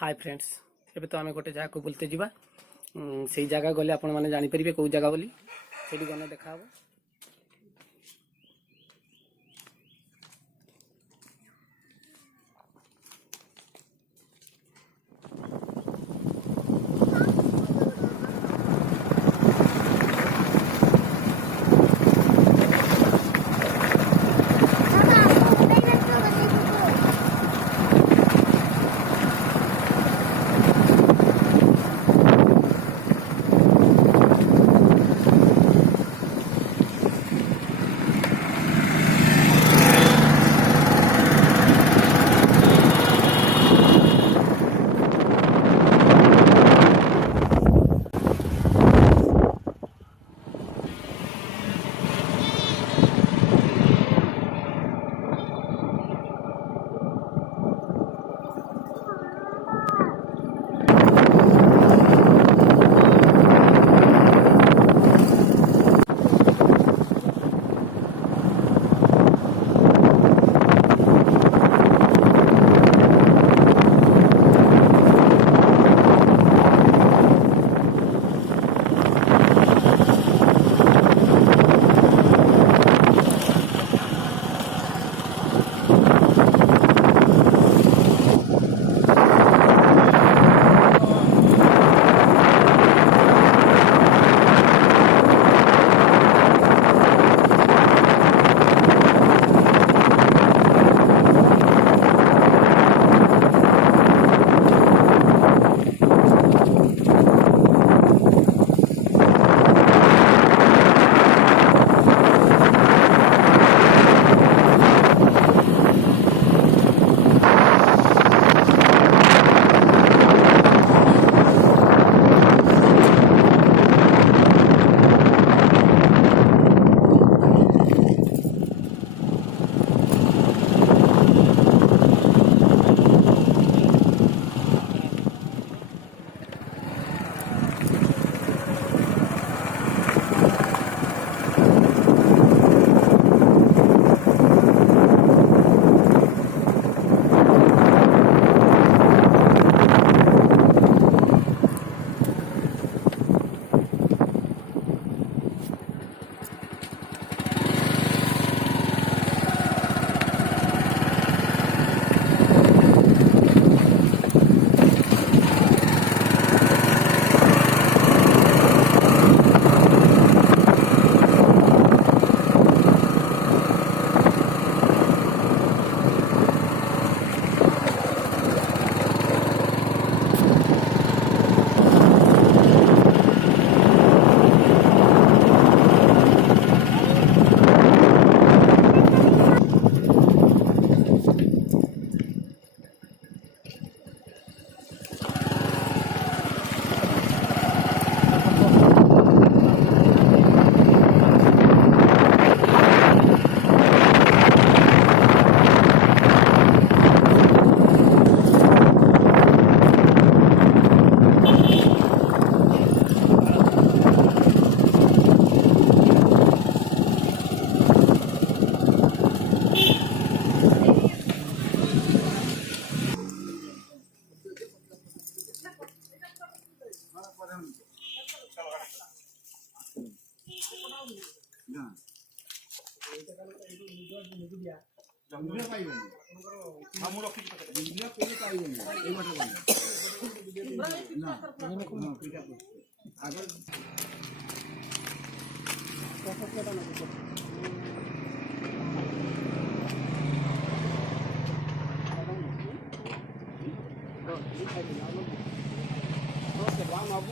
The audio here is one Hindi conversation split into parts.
हाय फ्रेंड्स एबे तो आम गोटे जगह को बुलते जावा से जगह गले आपण मैंने जानीपर कौ जगह बोली से गने देखा।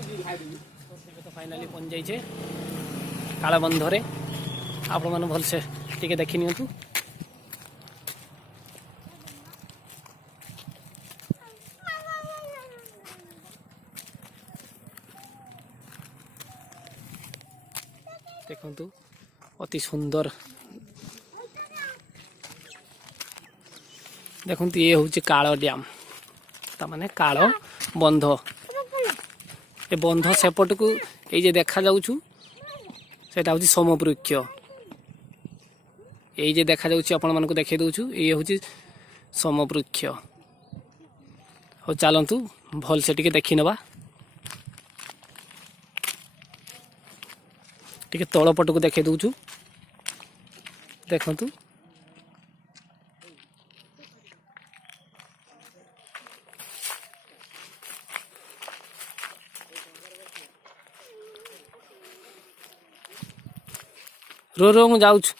तो फाइनाली पहुंच जाइए काला बंधरे आपण मैंने भलसे टी देखी नि देखु अति सुंदर देखु ये हूँ काल डैम ताने काल बंध ए बंध सेपट को ये देखा जाऊँ सेटा हूँ समवृक्ष ये देखा जाऊँ आपण मानक देखे दौचु ये हूँ समवृक्ष ହଉ ଚାଲନ୍ତୁ ଭଲସେ ଟିକେ ଦେଖି ନେବା। ଟିକେ ତଳ ପଟକୁ ଦେଖେଇ ଦଉଛୁ, ଦେଖନ୍ତୁ। रो रो ମୁଁ ଯାଉଛି।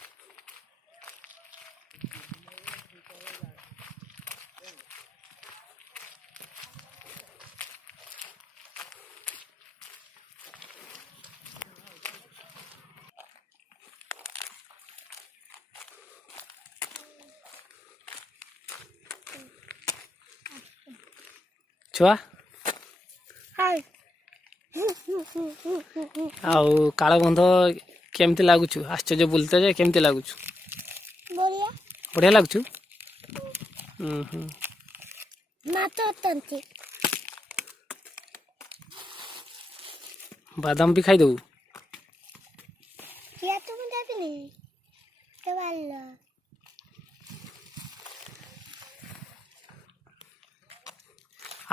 ଛୁଆ ଆଉ କାଳ ବନ୍ଧ କେମିତି ଲାଗୁଛୁ? ଆଶ୍ଚର୍ଯ୍ୟ ବୁଲତେ ଯେ କେମିତି ଲାଗୁଛୁ? ବଢିଆ ଲାଗୁଛୁ। ବାଦାମ ବି ଖାଇଦବୁ।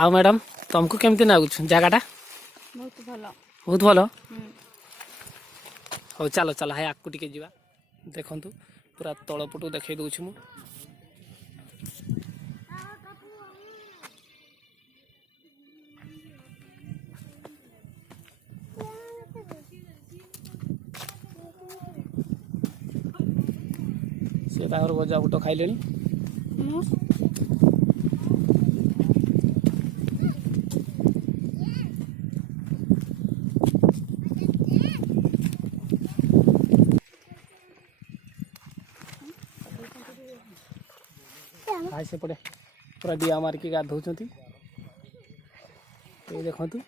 ଆଉ ମ୍ୟାଡାମ ତମକୁ କେମିତି ଲାଗୁଛୁ ଜାଗାଟା? ବହୁତ ଭଲ। ବହୁତ ଭଲ। ହଉ ଚାଲ ଚାଲ ହାଇ ଆଗକୁ ଟିକେ ଯିବା। ଦେଖନ୍ତୁ ପୁରା ତଳ ପଟୁ ଦେଖେଇ ଦଉଛି ମୁଁ। ସେ ତାଙ୍କର ଗଜା ବୁଟ ଖାଇଲେଣି। ହାଇ ସେପଟେ ପୁରା ଡିଆ ମାରିକି ଗାଧଉଛନ୍ତି। ଏଇ ଦେଖନ୍ତୁ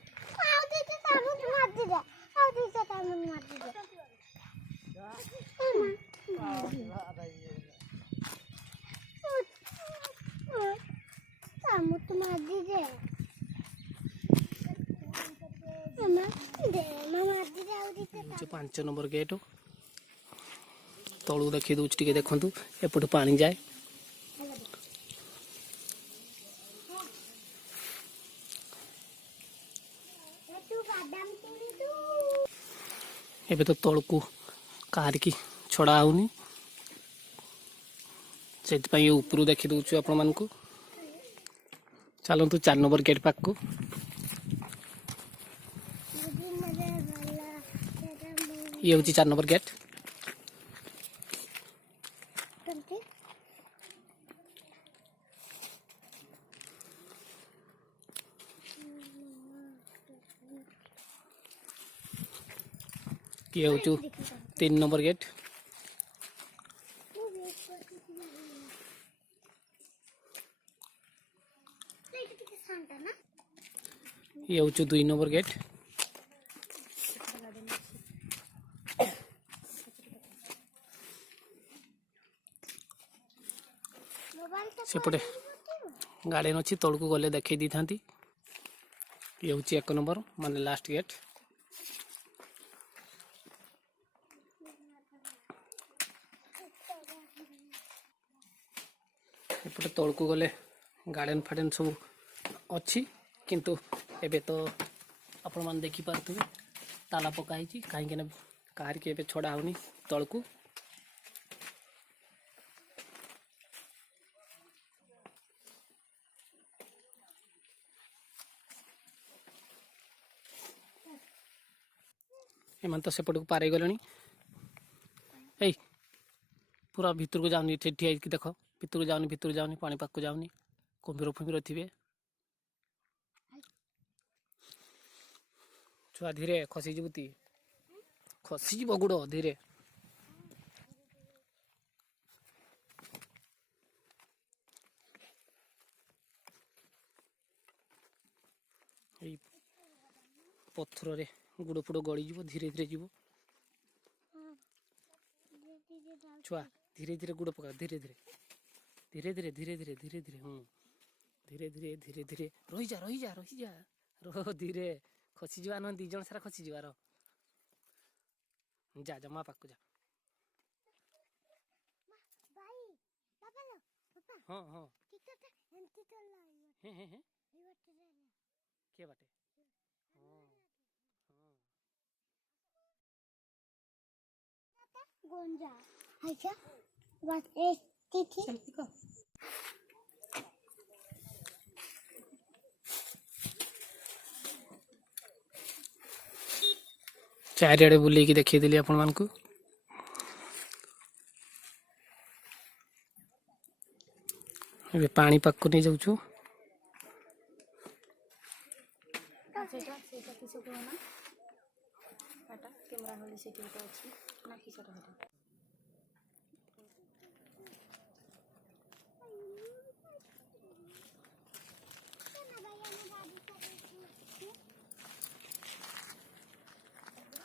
ହଉଛି 5 ନମ୍ବର ଗେଟ୍। ତଳକୁ ଦେଖେଇ ଦଉଛି ଟିକେ ଦେଖନ୍ତୁ। ଏପଟୁ ପାଣି ଯାଏ। ଏବେ ତ ତଳକୁ କାହାରିକି ଛଡ଼ା ହଉନି, ସେଥିପାଇଁ ଉପରୁ ଦେଖି ଦଉଛୁ ଆପଣମାନଙ୍କୁ। ଚାଲନ୍ତୁ 4 ନମ୍ବର ଗେଟ୍ ପାଖକୁ। ଇଏ ହେଉଛି 4 ନମ୍ବର ଗେଟ୍। ଇଏ ହେଉଛି 3 ନମ୍ବର ଗେଟ୍। ଇଏ ହେଉଛି 2 ନମ୍ବର ଗେଟ୍। ସେପଟେ ଗାର୍ଡେନ ଅଛି, ତଳକୁ ଗଲେ ଦେଖେଇ ଦେଇଥାନ୍ତି। ଇଏ ହେଉଛି 1 ନମ୍ବର ମାନେ ଲାଷ୍ଟ ଗେଟ୍। ଏପଟେ ତଳକୁ ଗଲେ ଗାର୍ଡେନ ଫାର୍ଡେନ ସବୁ ଅଛି, କିନ୍ତୁ ଏବେ ତ ଆପଣମାନେ ଦେଖିପାରୁଥିବେ ତାଲା ପକା ହେଇଛି, କାହିଁକିନା କାହାରିକି ଏବେ ଛଡ଼ା ହଉନି ତଳକୁ। ଏମାନେ ତ ସେପଟକୁ ପାରେଇ ଗଲେଣି। ଏଇ ପୁରା ଭିତରକୁ ଯାଉନି, ଏଠି ଠିଆ ହେଇକି ଦେଖ। ଭିତରକୁ ଯାଉନି, ପାଣି ପାଖକୁ ଯାଉନି। କୁମ୍ଭୀର ଫୁମ୍ଭୀର ଥିବେ। ଛୁଆ ଧୀରେ, ଖସିଯିବୁ ତି, ଖସିଯିବ ଗୋଡ଼ ଧୀରେ। ଏଇ ପଥରରେ ଗୋଡ଼ ଫୋଡ଼ ଗଳିଯିବ, ଧୀରେ ଧୀରେ ଯିବ। ଛୁଆ ଧୀରେ ଧୀରେ ଗୋଡ଼ ପକା, ଧୀରେ ଧୀରେ ଧୀରେ ଧୀରେ ଧୀରେ ଧୀରେ ଧୀରେ ଧୀରେ ଧୀରେ ଧୀରେ ଧୀରେ ଧୀରେ ରହିଯା ରହିଯା ରହିଯା ଧୀରେ। ଖସିଯିବା ନୁହେଁ, 2 ଜଣ ସାରା ଖସିଯିବାର। ଯା ଜମା ପାଖକୁ ଯା। ହଁ ହଁ ହେଁ ହେଁ ହେଁ के बाटे हाँ हाँ गोंजा है क्या बात एक थी सेल्फी को चारिआडे बुलेकी देखिए आपण मानकु ए पानी पाक नहीं जाऊछु सेटा सेटा किसे को ना काटा कैमरा वाले सेटिंग तो अच्छी ना किसे तो हटा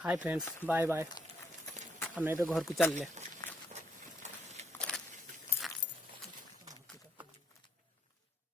हाय फ्रेंड्स बाय बाय हमें तो घर को चल ले।